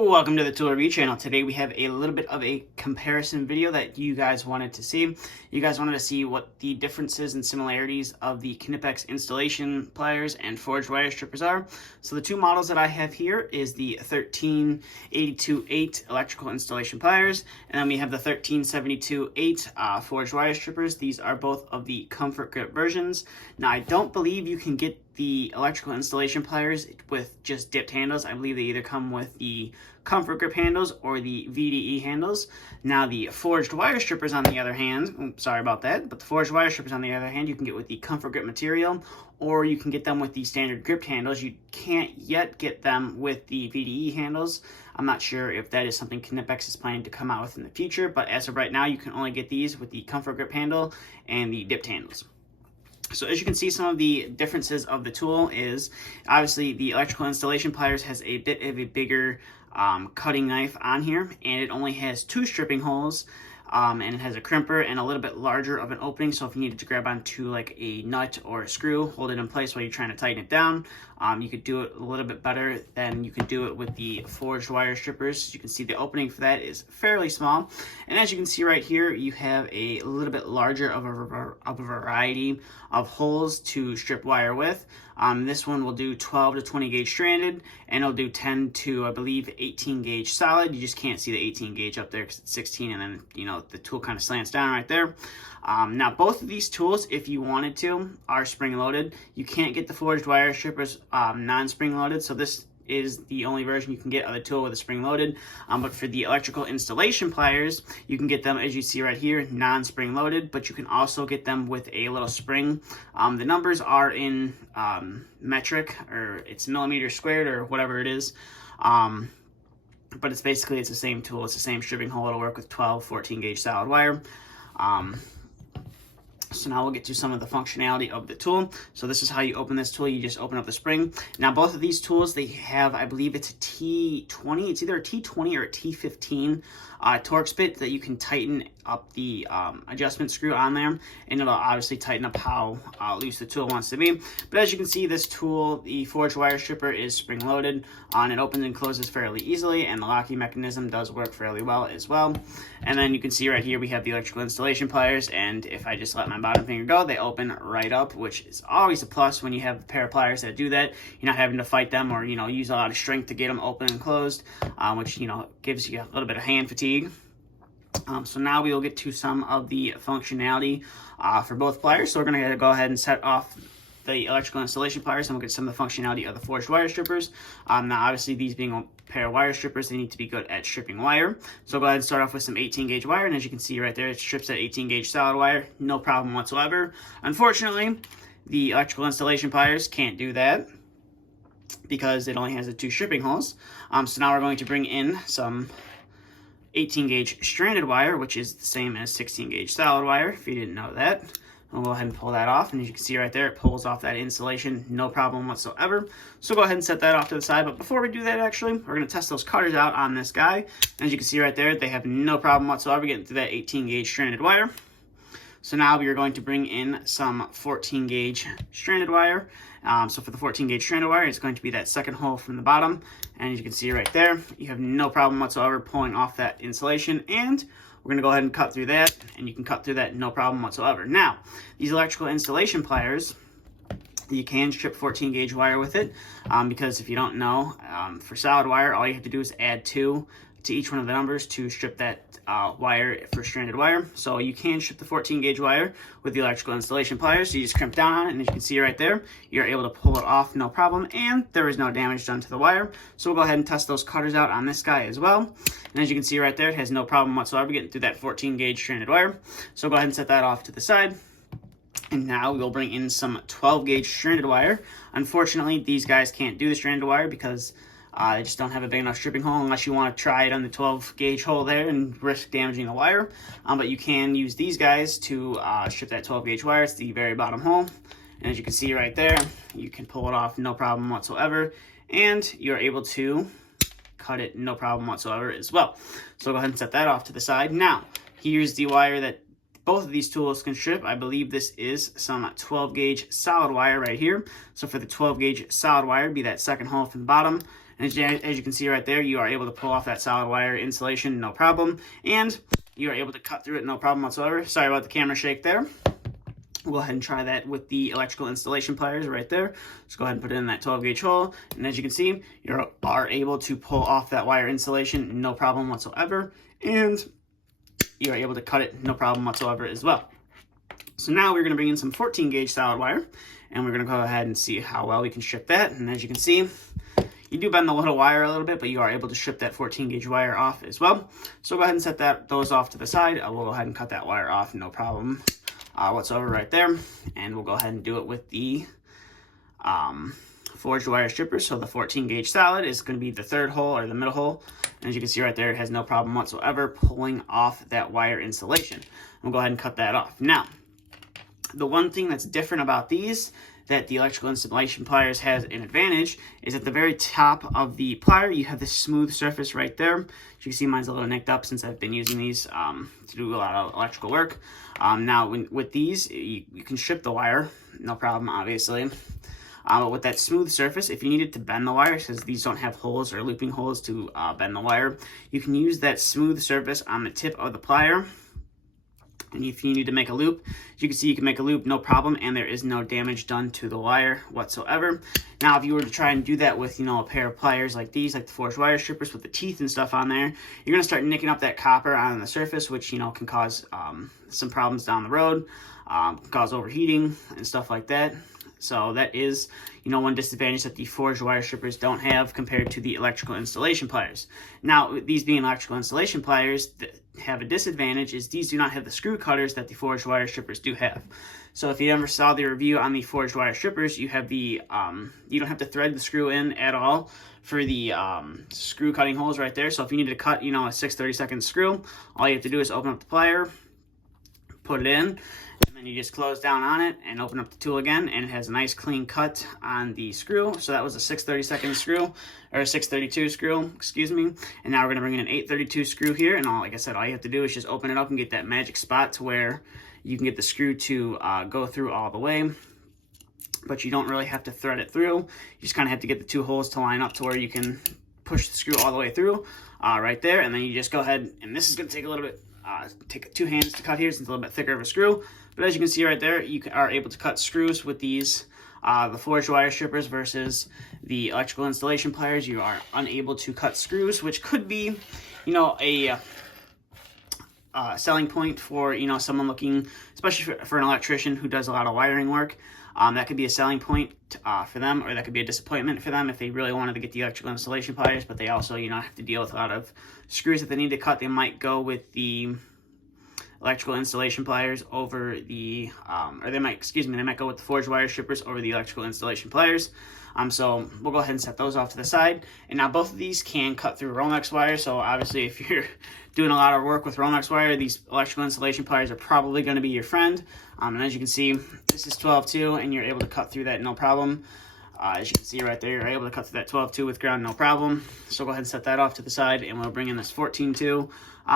Welcome to the Tool Review channel. Today we have a little bit of a comparison video that you guys wanted to see. You guys wanted to see what the differences and similarities of the Knipex installation pliers and forged wire strippers are. So the two models that I have here is the 1382-8 electrical installation pliers, and then we have the 1372-8 forged wire strippers. These are both of the comfort grip versions. Now I don't believe you can get the electrical installation pliers with just dipped handles. I believe they either come with the comfort grip handles or the VDE handles. Now the forged wire strippers on the other hand, sorry about that, but the forged wire strippers on the other hand, you can get with the comfort grip material, or you can get them with the standard gripped handles. You can't yet get them with the VDE handles. I'm not sure if that is something Knipex is planning to come out with in the future, but as of right now, you can only get these with the comfort grip handle and the dipped handles. So as you can see, some of the differences of the tool is obviously the electrical installation pliers has a bit of a bigger cutting knife on here, and it only has two stripping holes, and it has a crimper and a little bit larger of an opening, so if you needed to grab onto like a nut or a screw, hold it in place while you're trying to tighten it down, you could do it a little bit better than you could do it with the forged wire strippers. As you can see, the opening for that is fairly small, and as you can see right here, you have a little bit larger of a variety of holes to strip wire with. This one will do 12 to 20 gauge stranded, and it'll do 10 to, I believe, 18 gauge solid. You just can't see the 18 gauge up there because it's 16, and then, you know, the tool kind of slants down right there. Now, both of these tools, if you wanted to, are spring-loaded. You can't get the forged wire strippers non-spring-loaded, so this is the only version you can get of the tool with a spring-loaded. But for the electrical installation pliers, you can get them, as you see right here, non-spring-loaded, but you can also get them with a little spring. The numbers are in metric, or it's millimeters squared, or whatever it is. But it's basically, it's the same tool, it's the same stripping hole. It'll work with 12, 14 gauge solid wire. So now we'll get to some of the functionality of the tool. So this is how you open this tool. You just open up the spring. Now both of these tools, they have, I believe it's a T20. It's either a T20 or a T15 Torx bit that you can tighten up the adjustment screw on there, and it'll obviously tighten up how loose the tool wants to be. But as you can see, this tool, the forged wire stripper, is spring loaded, and it opens and closes fairly easily, and the locking mechanism does work fairly well as well. And then you can see right here we have the electrical installation pliers, and if I just let my bottom finger go, they open right up, which is always a plus when you have a pair of pliers that do that. You're not having to fight them or, you know, use a lot of strength to get them open and closed, which, you know, gives you a little bit of hand fatigue. So now we will get to some of the functionality for both pliers. So we're going to go ahead and set off the electrical installation pliers, and we'll get some of the functionality of the forged wire strippers. Now obviously these being a pair of wire strippers, they need to be good at stripping wire. So I'll go ahead and start off with some 18 gauge wire, and as you can see right there, it strips that 18 gauge solid wire, no problem whatsoever. Unfortunately, the electrical installation pliers can't do that because it only has the two stripping holes. So now we're going to bring in some 18 gauge stranded wire, which is the same as 16 gauge solid wire, if you didn't know that. I'll go ahead and pull that off, and as you can see right there, it pulls off that insulation, no problem whatsoever. So go ahead and set that off to the side, but before we do that, actually, we're going to test those cutters out on this guy. And as you can see right there, they have no problem whatsoever getting through that 18 gauge stranded wire. So now we are going to bring in some 14 gauge stranded wire. So for the 14 gauge stranded wire, it's going to be that second hole from the bottom. And as you can see right there, you have no problem whatsoever pulling off that insulation. And we're going to go ahead and cut through that, and you can cut through that no problem whatsoever. Now, these electrical installation pliers, you can strip 14 gauge wire with it, because if you don't know, for solid wire, all you have to do is add 2 to each one of the numbers to strip that wire for stranded wire. So you can strip the 14 gauge wire with the electrical installation pliers. So you just crimp down on it, and as you can see right there, you're able to pull it off no problem, and there is no damage done to the wire. So we'll go ahead and test those cutters out on this guy as well. And as you can see right there, it has no problem whatsoever getting through that 14 gauge stranded wire. So go ahead and set that off to the side. And now we'll bring in some 12 gauge stranded wire. Unfortunately, these guys can't do the stranded wire because they just don't have a big enough stripping hole unless you want to try it on the 12 gauge hole there and risk damaging the wire. But you can use these guys to strip that 12 gauge wire. It's the very bottom hole. And as you can see right there, you can pull it off no problem whatsoever. And you're able to cut it no problem whatsoever as well. So go ahead and set that off to the side. Now, here's the wire that both of these tools can strip. I believe this is some 12 gauge solid wire right here. So for the 12 gauge solid wire, be that second hole from the bottom. And as you can see right there, you are able to pull off that solid wire insulation, no problem. And you are able to cut through it, no problem whatsoever. Sorry about the camera shake there. We'll go ahead and try that with the electrical installation pliers right there. Just go ahead and put it in that 12 gauge hole. And as you can see, you are able to pull off that wire insulation, no problem whatsoever. And you are able to cut it, no problem whatsoever as well. So now we're going to bring in some 14 gauge solid wire, and we're going to go ahead and see how well we can strip that. And as you can see, you do bend the little wire a little bit, but you are able to strip that 14 gauge wire off as well. So go ahead and set those off to the side. We'll go ahead and cut that wire off, no problem whatsoever right there. And we'll go ahead and do it with the forged wire strippers. So the 14 gauge solid is going to be the third hole or the middle hole. And as you can see right there, it has no problem whatsoever pulling off that wire insulation. We'll go ahead and cut that off. Now, the one thing that's different about these that the electrical installation pliers has an advantage is at the very top of the plier, you have this smooth surface right there. As you can see, mine's a little nicked up since I've been using these to do a lot of electrical work. Now, with these, you can strip the wire, no problem, obviously. But with that smooth surface, if you needed to bend the wire, because these don't have holes or looping holes to bend the wire, you can use that smooth surface on the tip of the plier. And if you need to make a loop, as you can see, you can make a loop, no problem, and there is no damage done to the wire whatsoever. Now, if you were to try and do that with, a pair of pliers like these, like the forged wire strippers with the teeth and stuff on there, you're going to start nicking up that copper on the surface, which, can cause some problems down the road, cause overheating and stuff like that. So that is, one disadvantage that the forged wire strippers don't have compared to the electrical installation pliers. Now, these being electrical installation pliers that have a disadvantage is these do not have the screw cutters that the forged wire strippers do have. So if you ever saw the review on the forged wire strippers, you have the, you don't have to thread the screw in at all for the screw cutting holes right there. So if you need to cut, a 6/32 screw, all you have to do is open up the plier, put it in, and then you just close down on it and open up the tool again, and it has a nice clean cut on the screw. So that was a 6/32 screw, or a 6/32 screw, excuse me. And now we're gonna bring in an 8/32 screw here, and like I said, all you have to do is just open it up and get that magic spot to where you can get the screw to go through all the way. But you don't really have to thread it through. You just kind of have to get the two holes to line up to where you can push the screw all the way through right there. And then you just go ahead, and this is gonna take a little bit, take 2 hands to cut here since it's a little bit thicker of a screw. But as you can see right there, you are able to cut screws with these, the forged wire strippers versus the electrical installation pliers. You are unable to cut screws, which could be, a selling point for, someone looking, especially for an electrician who does a lot of wiring work. That could be a selling point for them, or that could be a disappointment for them if they really wanted to get the electrical installation pliers, but they also, have to deal with a lot of screws that they need to cut. They might go with the electrical installation pliers over the, they might go with the forged wire strippers over the electrical installation pliers. So we'll go ahead and set those off to the side. And now both of these can cut through Romex wire. So obviously if you're doing a lot of work with Romex wire, these electrical installation pliers are probably going to be your friend. And as you can see, this is 12-2 and you're able to cut through that no problem. As you can see right there, you're able to cut through that 12-2 with ground, no problem. So go ahead and set that off to the side, and we'll bring in this 14-2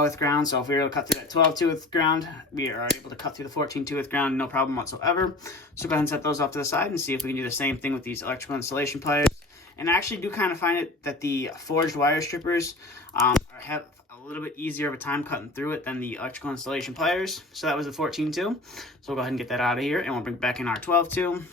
with ground. So if we were able to cut through that 12-2 with ground, we are able to cut through the 14-2 with ground, no problem whatsoever. So go ahead and set those off to the side and see if we can do the same thing with these electrical installation pliers. And I actually do kind of find it that the forged wire strippers have a little bit easier of a time cutting through it than the electrical installation pliers. So that was the 14-2. So we'll go ahead and get that out of here, and we'll bring back in our 12-2.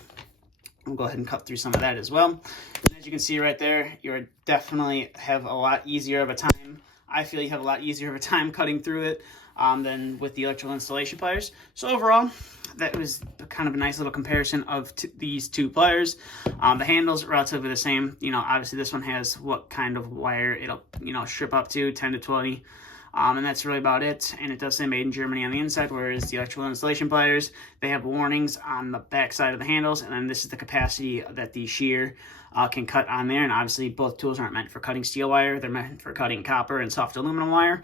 We'll go ahead and cut through some of that as well. And as you can see right there, you definitely have a lot easier of a time. I feel you have a lot easier of a time cutting through it than with the electrical installation pliers. So overall, that was kind of a nice little comparison of these two pliers. The handles are relatively the same. Obviously this one has what kind of wire it'll, strip up to, 10 to 20. And that's really about it. And it does say made in Germany on the inside, whereas the electrical installation pliers, they have warnings on the back side of the handles. And then this is the capacity that the shear can cut on there. And obviously both tools aren't meant for cutting steel wire. They're meant for cutting copper and soft aluminum wire.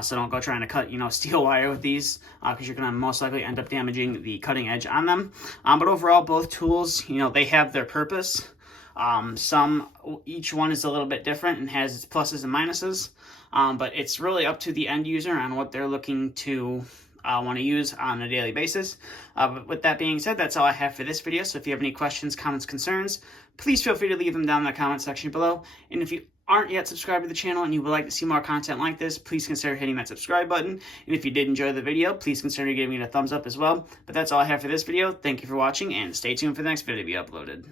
So don't go trying to cut, steel wire with these because you're going to most likely end up damaging the cutting edge on them. But overall, both tools, they have their purpose. Each one is a little bit different and has its pluses and minuses. But it's really up to the end user on what they're looking to want to use on a daily basis. But with that being said, that's all I have for this video. So if you have any questions, comments, concerns, please feel free to leave them down in the comment section below. And if you aren't yet subscribed to the channel and you would like to see more content like this, please consider hitting that subscribe button. And if you did enjoy the video, please consider giving it a thumbs up as well. But that's all I have for this video. Thank you for watching, and stay tuned for the next video to be uploaded.